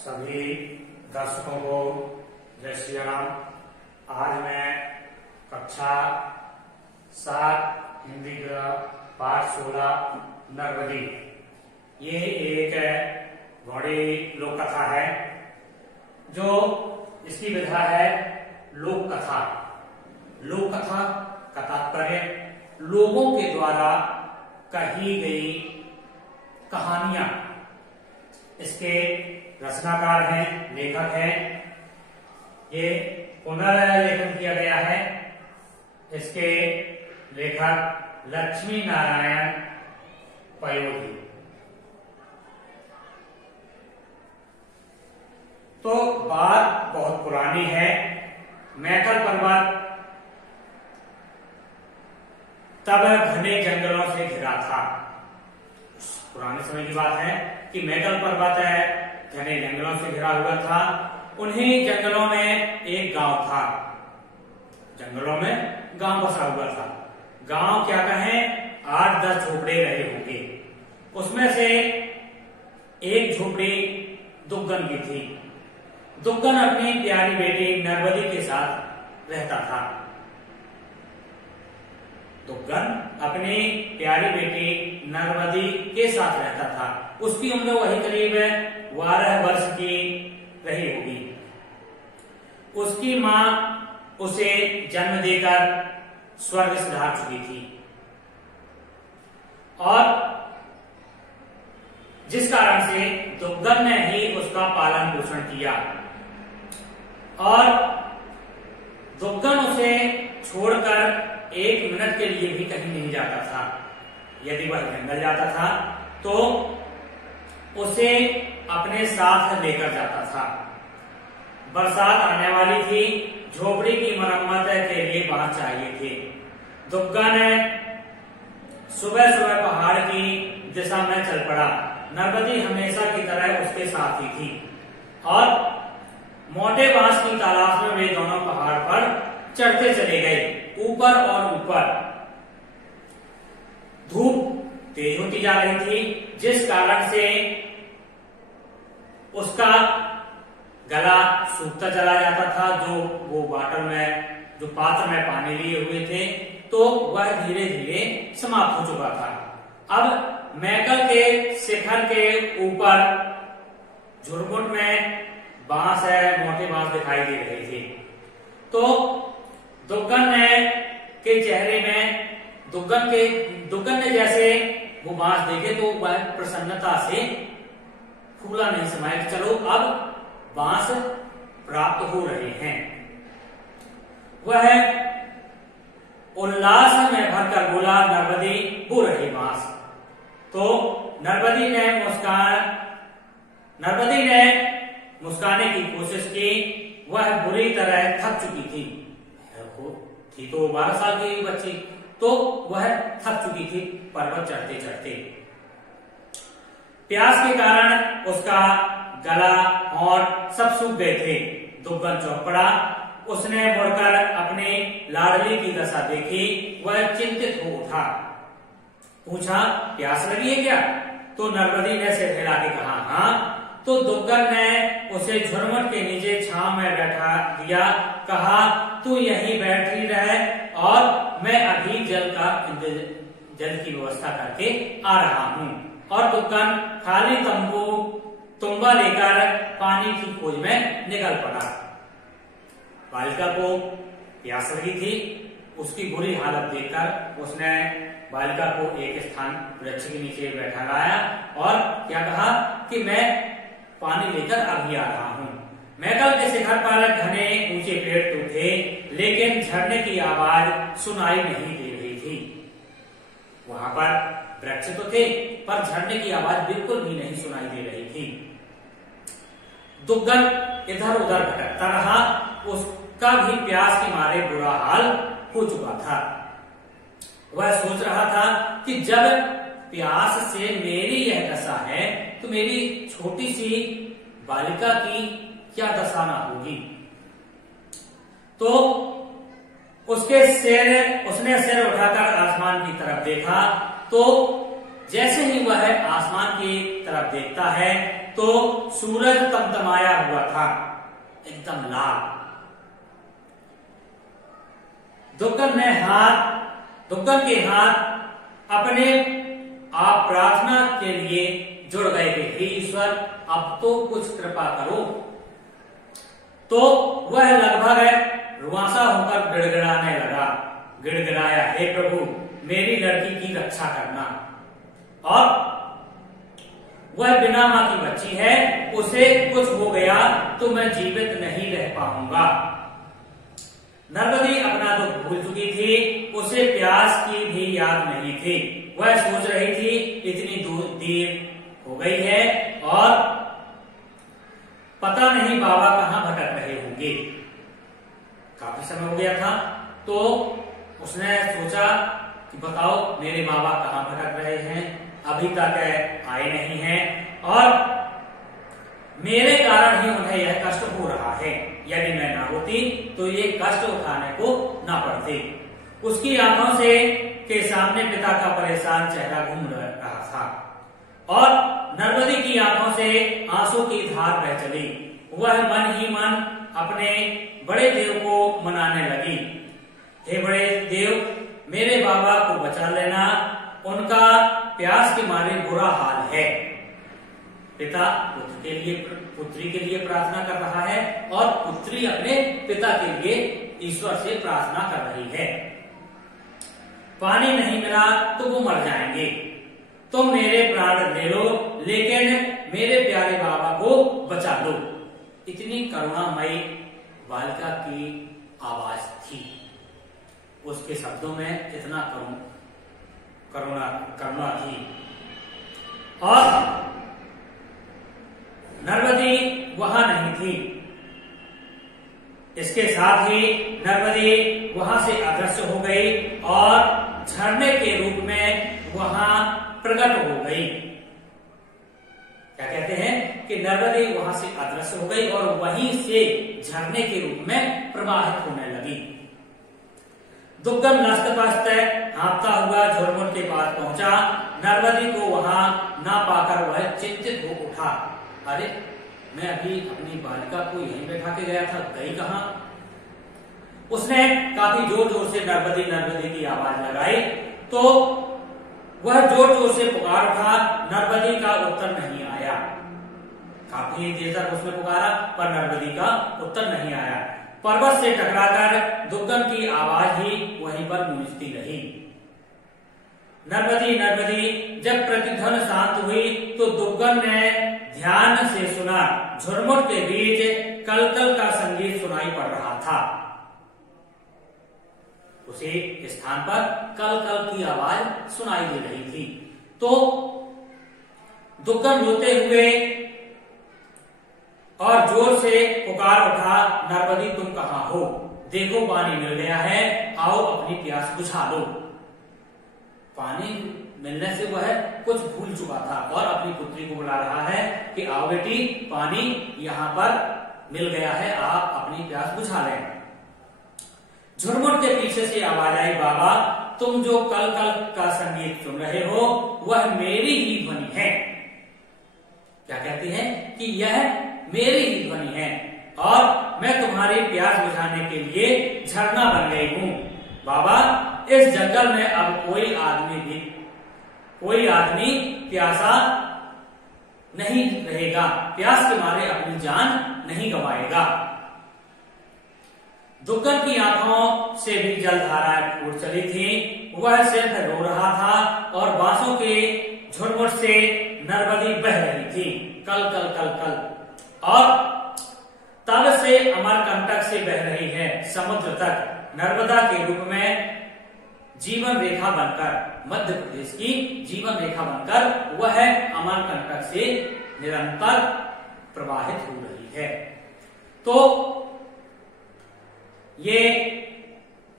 सभी दर्शकों को जय श्री राम। आज मैं कक्षा 7 हिंदी का पाठ 16 नरबदी, ये एक बड़ी लोक कथा है। जो इसकी विधा है लोक कथा। लोक कथा का तात्पर्य लोगों के द्वारा कही गई कहानियां। इसके रचनाकार हैं, लेखक हैं। ये पुनर्लेखन किया गया है। इसके लेखक लक्ष्मी नारायण पयोधी। तो बात बहुत पुरानी है। मैकल पर्वत तब घने जंगलों से घिरा था। पुराने समय की बात है कि मैकल पर्वत घने जंगलों से घिरा हुआ था। उन्हीं जंगलों में एक गांव था। जंगलों में गांव बसा हुआ था। गांव क्या कहें, 8-10 झोपड़े रहे होंगे। उसमें से एक झोपड़ी दुग्गन की थी। दुग्गन अपनी प्यारी बेटी नरबदी के साथ रहता था। दुग्गन अपनी प्यारी बेटी नरबदी के साथ रहता था। उसकी उम्र वही करीब 12 वर्ष की रही होगी। उसकी मां उसे जन्म देकर स्वर्ग सिधार चुकी थी और जिस कारण से दुग्गन ने ही उसका पालन पोषण किया। और दुग्गन उसे छोड़कर 1 मिनट के लिए भी कहीं नहीं जाता था। यदि वह जंगल जाता था तो उसे अपने साथ लेकर जाता था। बरसात आने वाली थी। झोपड़ी की मरम्मत के लिए बांस चाहिए थे। दुग्गन सुबह सुबह पहाड़ की दिशा में चल पड़ा। नरबदी हमेशा की तरह उसके साथ ही थी और मोटे बांस की तलाश में वे दोनों पहाड़ पर चढ़ते चले गए, ऊपर और ऊपर। धूप तेज होती जा रही थी, जिस कारण से उसका गला सूखता चला जाता था। जो वो वाटर में, जो पात्र में पानी लिए हुए थे, तो वह धीरे धीरे समाप्त हो चुका था। अब मैकल के शिखर के ऊपर झुरमुट में बांस मोटे बांस दिखाई दे रहे थे। तो दुग्गन के चेहरे में दुग्गन ने जैसे वो बांस देखे तो वह प्रसन्नता से फूला नहीं समाया कि चलो अब बांस प्राप्त हो रहे हैं। वह उल्लास में भरकर बोला, नरबदी हो रहे बांस। तो नरबदी ने मुस्काने की कोशिश की। वह बुरी तरह थक चुकी थी तो 12 साल की बच्ची, तो वह थक चुकी थी पर्वत चढ़ते चढ़ते। प्यास के कारण उसका गला और सब सूख गए थे। दुग्गन चौंक पड़ा। उसने मुड़कर अपने लाडली की दशा देखी। वह चिंतित हो उठा। पूछा, प्यास लगी है क्या? तो नरबदी ने सिर हिला के कहा, हाँ। तो दुग्गन ने उसे झुरमुट के नीचे छांव में बैठा दिया। कहा, तू यहीं बैठी रहे और मैं अभी जल की व्यवस्था करके आ रहा हूं। और दुग्गन खाली तुम्बा लेकर पानी की खोज में निकल पड़ा। बालिका को प्यास लगी थी। उसकी बुरी हालत देखकर उसने बालिका को एक स्थान वृक्ष के नीचे बैठा लाया और क्या कहा कि मैं पानी लेकर अभी आ रहा हूं। मैकल के शिखर पर घने ऊंचे पेड़ तो थे, लेकिन झरने की आवाज सुनाई नहीं दे रही थी। वहां पर वृक्ष तो थे, पर झरने की आवाज बिल्कुल भी नहीं सुनाई दे रही थी। दुग्गन इधर उधर भटकता रहा। उसका भी प्यास के मारे बुरा हाल हो चुका था। वह सोच रहा था कि जब प्यास से मेरी यह दशा है तो मेरी छोटी सी बालिका की क्या दशा ना होगी। तो उसने सिर उठाकर आसमान की तरफ देखा। तो जैसे ही वह आसमान की तरफ देखता है तो सूरज तमतमाया हुआ था, एकदम लाल। दुग्गन के हाथ अपने आप प्रार्थना के लिए जुड़ गए थे। हे ईश्वर, अब तो कुछ कृपा करो। तो वह लगभग रुआंसा होकर गिड़गिड़ाने लगा। गिड़गिड़ाया, हे प्रभु, मेरी लड़की की रक्षा करना। और वह बिना मां की बच्ची है, उसे कुछ हो गया तो मैं जीवित नहीं रह पाऊंगा। नर्मदी अपना दुख भूल चुकी थी, उसे प्यास की भी याद नहीं थी। वह सोच रही थी इतनी देर हो गई है और पता नहीं बाबा कहां भटक रहे होंगे। काफी समय हो गया था, तो उसने सोचा कि बताओ मेरे बाबा कहां भटक रहे हैं, अभी तक आए नहीं हैं और मेरे कारण ही उन्हें यह कष्ट हो रहा है। यदि मैं ना होती तो ये कष्ट उठाने को ना पड़ते। उसकी आंखों से के सामने पिता का परेशान चेहरा घूम रहा था और नर्मदी की आंखों से आंसू की धार बह चली। वह मन ही मन अपने बड़े देव को मनाने लगी। हे बड़े देव, मेरे बाबा को बचा लेना, उनका प्यास के मारे बुरा हाल है। पिता पुत्री के लिए प्रार्थना कर रहा है और पुत्री अपने पिता के लिए ईश्वर से प्रार्थना कर रही है। पानी नहीं मिला तो वो मर जाएंगे। तुम मेरे प्राण ले लो, लेकिन मेरे प्यारे बाबा को बचा लो। इतनी करुणामयी बालिका की आवाज थी। उसके शब्दों में इतना करुणा थी। और नर्मदी वहां नहीं थी। इसके साथ ही नर्मदी वहां से अदृश्य हो गई और झरने के रूप में वहां प्रकट हो गई। क्या कहते हैं कि नर्मदी वहां से अदृश्य हो गई और वहीं से झरने के रूप में प्रवाहित होने लगी। दुग्गन लस्त-पस्त हाँफता हुआ झुरमुट के पास पहुंचा। नर्मदी को वहां ना पाकर वह चिंतित हो उठा। अरे, मैं अभी अपनी बालिका को यहीं बैठा के गया था, गई कहां? उसने काफी जोर जोर से नर्मदी की आवाज लगाई तो वह जोर जोर से पुकार उठा। नर्मदी का उत्तर नहीं आया। काफी देर तक उसने पुकारा पर नर्मदी का उत्तर नहीं आया। पर्वत से टकराकर दुग्गन की आवाज ही वहीं पर गूंजती रही। नर्मदी नर्मदी। जब प्रतिध्वनि शांत हुई तो दुग्गन ने ध्यान से सुना। झुरमुट के बीच कलकल का संगीत सुनाई पड़ रहा था। उसी स्थान पर कलकल की आवाज सुनाई दे रही थी। तो दुग्गन रोते हुए और जोर से पुकार उठा, नर्मदी तुम कहां हो? देखो पानी मिल गया है, आओ अपनी प्यास बुझा लो। पानी मिलने से वह कुछ भूल चुका था और अपनी पुत्री को बुला रहा है कि आओ बेटी, पानी यहाँ पर मिल गया है, आप अपनी प्यास बुझा लें। झुरमुट के पीछे से आवाज आई, बाबा तुम जो कल कल का संगीत सुन रहे हो वह मेरी ही ध्वनि है। क्या कहते हैं कि यह मेरी ही ध्वनि है और मैं तुम्हारी प्यास बुझाने के लिए झरना बन गई हूं। बाबा, इस जंगल में अब कोई आदमी प्यासा नहीं रहेगा, प्यास के मारे अपनी जान नहीं गंवाएगा। दुग्गन की आंखों से भी जलधाराएं फूट चली थी। वह सिर्फ रो रहा था और बांसों के झुरमुट से नर्मदी बह रही थी, कल कल कल कल, और तब से अमरकंटक से बह रही है समुद्र तक, नर्मदा के रूप में जीवन रेखा बनकर, मध्य प्रदेश की जीवन रेखा बनकर वह अमरकंटक से निरंतर प्रवाहित हो रही है। तो ये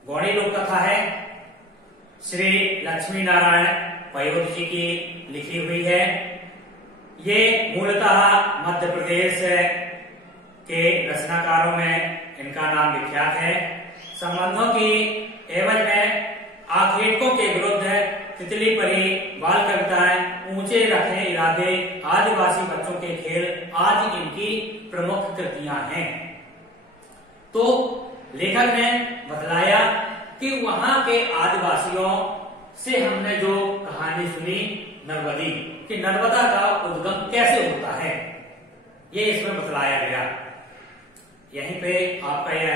गौड़ी लोक कथा है, श्री लक्ष्मी नारायण पयोध जी की लिखी हुई है। ये मूलतः मध्य प्रदेश के रचनाकारों में इनका नाम विख्यात है। संबंधों की एवज में आखेटकों के विरुद्ध तितली परी बाल कविताएं ऊंचे रखे इरादे, आदिवासी बच्चों के खेल आदि इनकी प्रमुख कृतियां हैं। तो लेखक ने बतलाया कि वहां के आदिवासियों से हमने जो कहानी सुनी नर्मदी कि नर्मदा का उद्गम कैसे होता है, ये इसमें बतलाया गया। यहीं पे आपका यह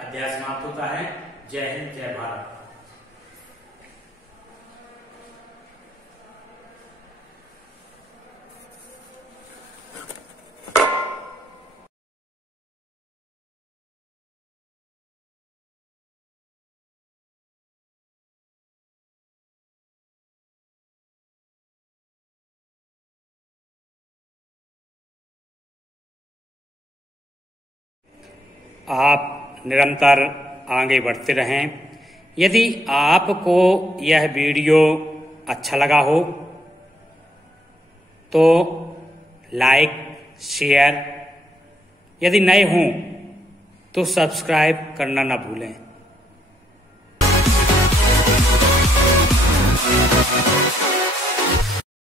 अध्याय समाप्त होता है। जय हिंद, जय भारत। आप निरंतर आगे बढ़ते रहें। यदि आपको यह वीडियो अच्छा लगा हो तो लाइक, शेयर, यदि नए हों तो सब्सक्राइब करना ना भूलें।